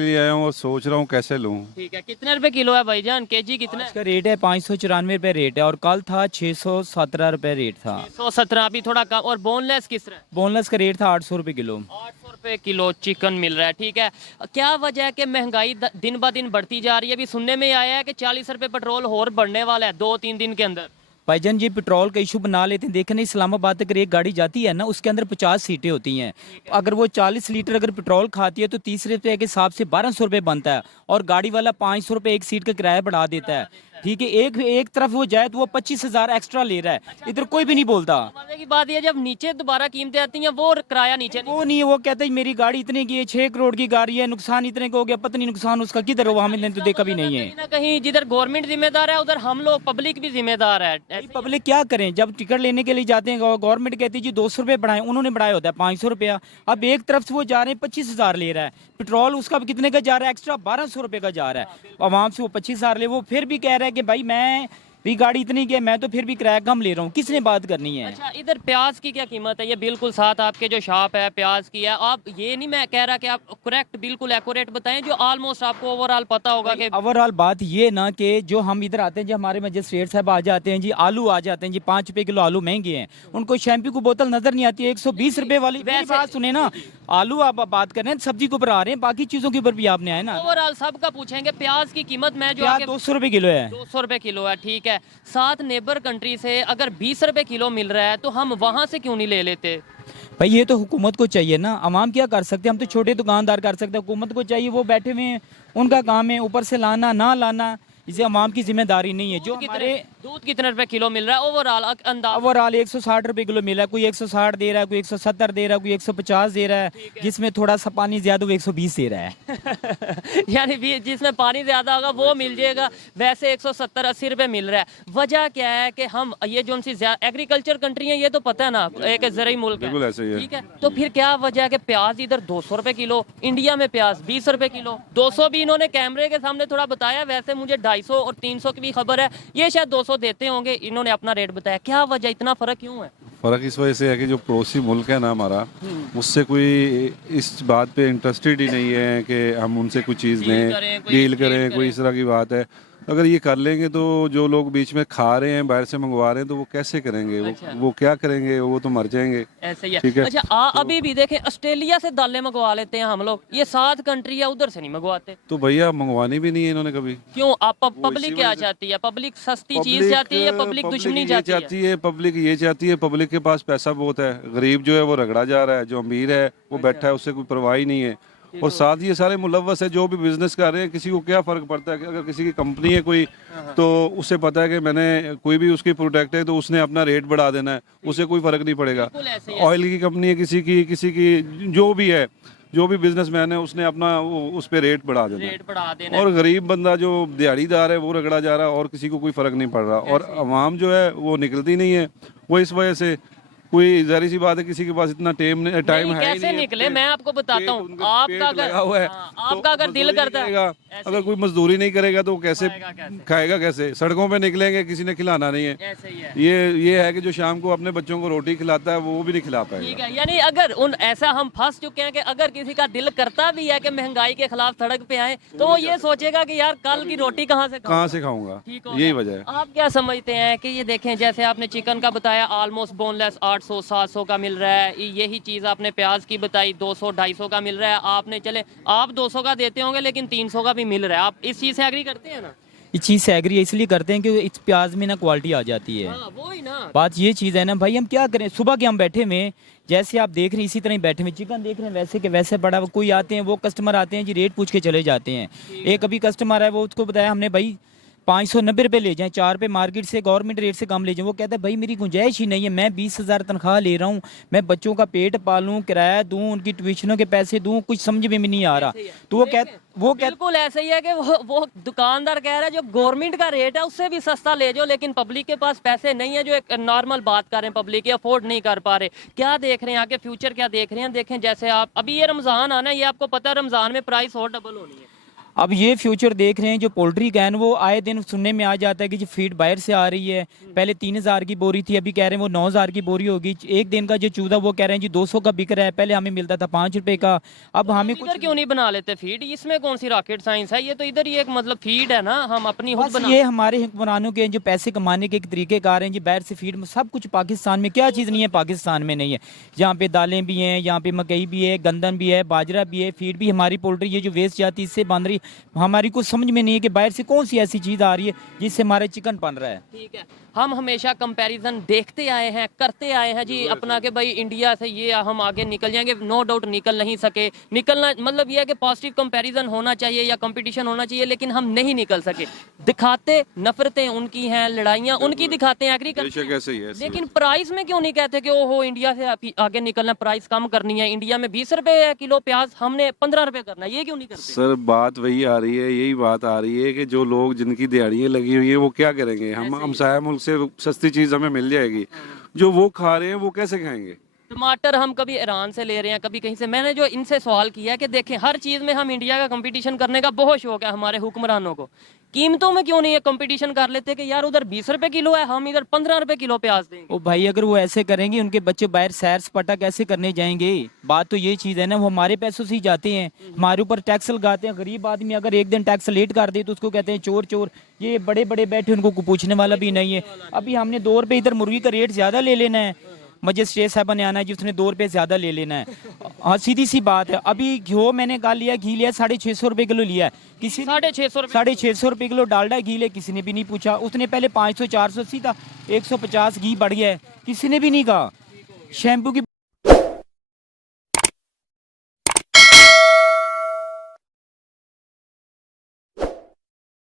लिए आया हूँ और सोच रहा हूँ कैसे लूँ। ठीक है, कितने रुपए किलो है भाईजान? केजी कितना है? इसका रेट है 594 रुपये रेट है और कल था 617 रुपये रेट था। 117, अभी थोड़ा कम। और बोनलेस किस तरह? बोनलेस का रेट था 800 रुपये किलो। 800 रुपए किलो चिकन मिल रहा है। ठीक है, क्या वजह है कि महंगाई दिन ब दिन बढ़ती जा रही है? अभी सुनने में आया है कि 40 रुपए पेट्रोल और बढ़ने वाला है 2-3 दिन के अंदर। भाईजान जी पेट्रोल का इशू बना लेते हैं। देखें इस्लामाबाद अगर एक गाड़ी जाती है ना उसके अंदर 50 सीटें होती हैं। अगर वो 40 लीटर अगर पेट्रोल खाती है तो 30 रुपये के हिसाब से 1200 रुपये बनता है और गाड़ी वाला 500 रुपये एक सीट का किराया बढ़ा देता है। ठीक है, एक तरफ वो जाए तो वो 25,000 एक्स्ट्रा ले रहा है, इधर कोई भी नहीं बोलता। मजे की बात ये, जब नीचे दोबारा कीमतें आती हैं वो किराया नीचे वो नहीं, वो कहते हैं मेरी गाड़ी इतने की है, 6 करोड़ की गाड़ी है, नुकसान इतने का हो गया, पता नहीं नुकसान उसका किधर हो, हमें तो देखा भी नहीं है। कहीं ना कहीं जिधर गवर्नमेंट जिम्मेदार है उधर हम लोग पब्लिक भी जिम्मेदार है। पब्लिक क्या करें, जब टिकट लेने के लिए जाते हैं गवर्नमेंट कहती है जी 200 रुपये बढ़ाएं, उन्होंने बढ़ाया होता है 500 रुपया। अब एक तरफ से वो जा रहे हैं 25,000 ले रहा है, पेट्रोल उसका कितने का जा रहा है, एक्स्ट्रा 1200 रुपये का जा रहा है। आवाम से वो 25,000 ले, वो फिर भी कह रहा है कि भाई मैं भी गाड़ी इतनी की है, मैं तो फिर भी किराया कम ले रहा हूँ, किसने बात करनी है। अच्छा, इधर प्याज की क्या कीमत है? ये बिल्कुल साथ आपके जो शॉप है प्याज की है। आप ये नहीं मैं कह रहा कि आप करेक्ट बिल्कुल एक्यूरेट बताएं, जो ऑलमोस्ट आपको ओवरऑल पता होगा कि ओवरऑल बात ये ना कि जो हम इधर आते हैं जी, हमारे मजिस्ट्रेट साहब आ जाते हैं जी, आलू आ जाते हैं जी, 5 रुपए किलो आलू महंगे हैं, उनको शैम्पू की बोतल नजर नहीं आती है 120 रुपए वाली। वैसे बात सुने ना, आलू आप बात कर रहे हैं, सब्जी के ऊपर आ रहे हैं, बाकी चीजों के ऊपर भी आपने आए ना। ओवरऑल सबका पूछेंगे। प्याज की कीमत मैं जो 200 रुपए किलो है। 200 रुपए किलो है। ठीक है, साथ नेबर कंट्री से अगर 20 रुपए किलो मिल रहा है तो हम वहां से क्यों नहीं ले लेते? भाई ये तो हुकूमत को चाहिए ना, अवाम क्या कर सकते हैं, हम तो छोटे दुकानदार कर सकते हैं, हुकूमत को चाहिए, वो बैठे हुए हैं, उनका काम है ऊपर से लाना ना लाना, इसे अवाम की जिम्मेदारी नहीं है। जो हमारे दूध कितने रुपए किलो मिल रहा है ओवरऑल अंदाज? ओवरऑल 160 रुपए किलो मिला है, कोई 160 दे रहा है, कोई 170 दे रहा है, कोई 150 दे रहा है, जिसमें थोड़ा सा पानी ज्यादा वो 120 दे रहा है। यानी जिसमें पानी ज्यादा होगा वो मिल जाएगा, वैसे 170-80 रुपए मिल रहा है। वजह क्या है कि हम ये जो सी एग्रीकल्चर कंट्री है, ये तो पता है ना, एक ज़रूरी मुल्क है। ऐसे ही है। ठीक है, तो फिर क्या वजह है कि प्याज इधर 200 रुपए किलो, इंडिया में प्याज 20 रुपए किलो। 200 भी इन्होंने कैमरे के सामने थोड़ा बताया, वैसे मुझे 250 और 300 की भी खबर है, ये शायद 200 देते होंगे, इन्होंने अपना रेट बताया। क्या वजह, इतना फर्क क्यों है? फर्क इस वजह से है कि जो पड़ोसी मुल्क है ना हमारा, उससे कोई इस बात पे इंटरेस्टेड ही नहीं है कि हम उनसे कुछ चीज़ लें, डील करें, कोई इस तरह की बात है। अगर ये कर लेंगे तो जो लोग बीच में खा रहे हैं, बाहर से मंगवा रहे हैं, तो वो कैसे करेंगे? अच्छा। वो क्या करेंगे? वो तो मर जाएंगे। ऐसे ही है। ठीक है। अच्छा, अभी भी देखें, ऑस्ट्रेलिया से दालें मंगवा लेते हैं हम लोग, ये 7 कंट्री है, उधर से नहीं मंगवाते। तो भैया मंगवानी भी नहीं है इन्होंने कभी। क्यों? आप पब्लिक क्या चाहती है? पब्लिक सस्ती चीज चाहती है, पब्लिक दुश्मनी चाहती है? पब्लिक ये चाहती है, पब्लिक के पास पैसा बहुत है, गरीब जो है वो रगड़ा जा रहा है, जो अमीर है वो बैठा है, उससे कोई परवाह ही नहीं है। और साथ ये सारे मुलव्वस है जो भी बिजनेस कर रहे हैं, किसी को क्या फर्क पड़ता है कि अगर किसी की कंपनी है कोई, तो उसे पता है कि मैंने कोई भी उसकी प्रोडक्ट है तो उसने अपना रेट बढ़ा देना है, उसे कोई फर्क नहीं पड़ेगा। ऑयल की कंपनी है किसी की जो भी है, जो भी बिजनेसमैन है, उसने अपना उस पर रेट बढ़ा देना है। और गरीब बंदा जो दिहाड़ीदार है वो रगड़ा जा रहा है और किसी को कोई फर्क नहीं पड़ रहा। और अवाम जो है वो निकलती नहीं है, वो इस वजह से कोई जारी सी बात है, किसी के पास इतना टाइम है कैसे नहीं निकले? मैं आपको बताता हूँ, आपका अगर दिल करता है, अगर कोई मजदूरी नहीं करेगा तो कैसे खाएगा? कैसे? सड़कों पे निकलेंगे, किसी ने खिलाना नहीं है। ये है कि जो शाम को अपने बच्चों को रोटी खिलाता है वो भी नहीं खिला पाएगा। ठीक है, यानी अगर ऐसा हम फंस चुके हैं कि अगर किसी का दिल करता भी है कि महंगाई के खिलाफ सड़क पे आए, तो वो ये सोचेगा कि यार कल की रोटी कहाँ से खाऊंगा। यही वजह है। आप क्या समझते हैं कि ये देखें, जैसे आपने चिकन का बताया ऑलमोस्ट बोनलेस 800-700 का मिल रहा है, यही चीज आपने प्याज की बताई 200-250 का मिल रहा है, आपने चले आप 200 का देते होंगे लेकिन 300 का भी मिल रहा है। आप इस चीज से एग्री करते हैं ना? इस चीज़ से एग्री इसलिए करते हैं कि इस प्याज में ना क्वालिटी आ जाती है। वो ही ना बात ये चीज़ है ना भाई, हम क्या करें, सुबह के हम बैठे हुए, जैसे आप देख रहे हैं इसी तरह ही बैठे हुए, चिकन देख रहे हैं वैसे के वैसे बड़ा, कोई आते हैं वो कस्टमर आते हैं जी, रेट पूछ के चले जाते हैं। एक अभी कस्टमर है, वो उसको बताया हमने भाई 590 रुपये ले जाएं, 4 रुपये मार्केट से गवर्नमेंट रेट से कम ले जाएं। वो कहता है भाई मेरी गुंजाइश ही नहीं है, मैं 20,000 तनख्वाह ले रहा हूँ, मैं बच्चों का पेट पालूं, किराया दूं, उनकी ट्यूशनों के पैसे दूं, कुछ समझ में भी नहीं आ रहा। तो वो बिल्कुल ऐसे ही है कि वो दुकानदार कह रहा है जो गवर्नमेंट का रेट है उससे भी सस्ता ले जाओ, लेकिन पब्लिक के पास पैसे नहीं है। जो एक नॉर्मल बात कर रहे हैं, पब्लिक अफोर्ड नहीं कर पा रहे। क्या देख रहे हैं आगे फ्यूचर, क्या देख रहे हैं? देखें जैसे आप अभी ये रमजान आना है, ये आपको पता है रमजान में प्राइस और डबल होनी है। अब ये फ्यूचर देख रहे हैं जो पोल्ट्री का है ना, वो आए दिन सुनने में आ जाता है कि जी फीड बाहर से आ रही है। पहले 3,000 की बोरी थी, अभी कह रहे हैं वो 9,000 की बोरी होगी। एक दिन का जो चूजा वो कह रहे हैं जी 200 का बिक रहा है, पहले हमें मिलता था 5 रुपए का। अब हमें इधर क्यों नहीं बना लेते फीड? इसमें कौन सी रॉकेट साइंस है? ये तो इधर ही एक मतलब फीड है ना, हम अपनी खुद बस बना। ये हमारे हुक्मरानों के जो पैसे कमाने के एक तरीकेकार हैं जी, बाहर से फीड में सब कुछ पाकिस्तान में क्या चीज़ नहीं है पाकिस्तान में नहीं है। यहाँ पे दालें भी हैं, यहाँ पे मकई भी है, गंदम भी है, बाजरा भी है, फीड भी। हमारी पोल्ट्री ये जो वेस्ट जाती है इससे बन रही, हमारी कुछ समझ में नहीं है कि बाहर से कौन सी ऐसी चीज़ आ रही है जिससे हमारे चिकन बन रहा है। ठीक है, हम हमेशा कंपैरिजन देखते आए हैं, करते आए हैं जी अपना कि भाई इंडिया से ये हम आगे निकल जाएंगे। नो डाउट निकल नहीं सके, निकलना मतलब ये है कि पॉजिटिव कंपैरिजन होना चाहिए या कंपटीशन होना चाहिए, लेकिन हम नहीं निकल सके। दिखाते नफरतें उनकी हैं, लड़ाइयाँ उनकी दिखाते हैं एग्रीकल्चर, बेशक ऐसे ही है। लेकिन प्राइस में क्यों नहीं कहते कि ओहो इंडिया से आगे निकलना, प्राइस कम करनी है। इंडिया में 20 रुपए है किलो प्याज, हमने 15 रुपए करना है, ये क्यों नहीं करते? सर बात वही आ रही है, यही बात आ रही है कि जो लोग जिनकी दिहाड़ियाँ लगी हुई है वो क्या करेंगे। हम हमसाया मुल्क से सस्ती चीज़ हमें मिल जाएगी, जो वो खा रहे हैं वो कैसे खाएंगे। टमाटर हम कभी ईरान से ले रहे हैं, कभी कहीं से। मैंने जो इनसे सवाल किया कि देखें हर चीज़ में हम इंडिया का कंपटीशन करने का बहुत शौक है हमारे हुक्मरानों को, कीमतों में क्यों नहीं है कंपटीशन कर लेते कि यार उधर 20 रुपए किलो है, हम इधर 15 रुपए किलो प्याज देंगे। ओ भाई अगर वो ऐसे करेंगे उनके बच्चे बाहर सैर सपाटा कैसे करने जाएंगे? बात तो ये चीज़ है ना, वो हमारे पैसों से ही जाते हैं, हमारे ऊपर टैक्स लगाते हैं। गरीब आदमी अगर एक दिन टैक्स लेट कर दे तो उसको कहते हैं चोर चोर। ये बड़े बड़े बैठे, उनको कोई पूछने वाला भी नहीं है। अभी हमने 2 रुपये इधर मुर्गी का रेट ज़्यादा ले लेना है, मजिस्ट्रेट साहब ने आना है जी उसने 2 रुपये ज़्यादा ले लेना है। हाँ सीधी सी बात है। अभी घी मैंने कहा लिया, घी लिया 650 रुपये किलो लिया है, किसी 650 रुपये किलो डालडा घी लिया, किसी ने भी नहीं पूछा। उसने पहले 500 480 था, 150 घी बढ़ गया है, किसी ने भी नहीं कहा। शैम्पू की